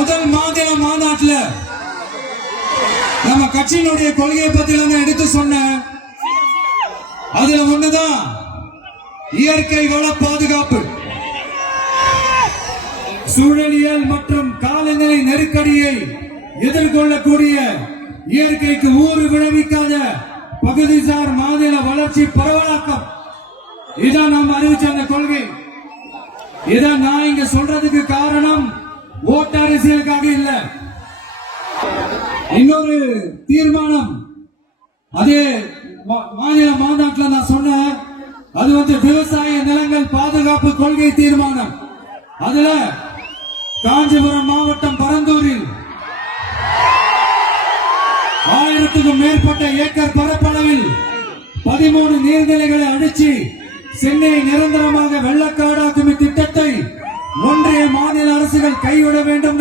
முதல் மாநில மாநாட்டில் நம்ம கட்சியினுடைய கொள்கையை பத்தி எடுத்து சொன்ன அதுல ஒண்ணுதான் இயற்கை வள பாதுகாப்பு. சூழலியல் மற்றும் காலநிலை நெருக்கடியை எதிர்கொள்ளக்கூடிய இயற்கைக்கு ஊறு விளைவிக்காத பகுதிசார் மாநில வளர்ச்சி பரவலாக்கம். இதான் நாம் அறிவிச்ச அந்த கொள்கை. இதான் நான் இங்க சொல்றதுக்கு காரணம் ஓட்டு அரசியலுக்காக இல்ல. இன்னொரு தீர்மானம் அதே மாநில மாநாட்டில் நான் சொன்னேன். அது விவசாய நிலங்கள் பாதுகாப்பு கொள்கை தீர்மானம். அதுல காஞ்சிபுரம் மாவட்டம் பரந்தூரில் 1000க்கும் மேற்பட்ட ஏக்கர் பரப்பளவில் 13 நீர்நிலைகளை அடிச்சு சென்னையை நிரந்தரமாக வெள்ளக்காடாக்கும் திட்டத்தை ஒன்றிய மாநில அரசுகள் கைவிட வேண்டும்.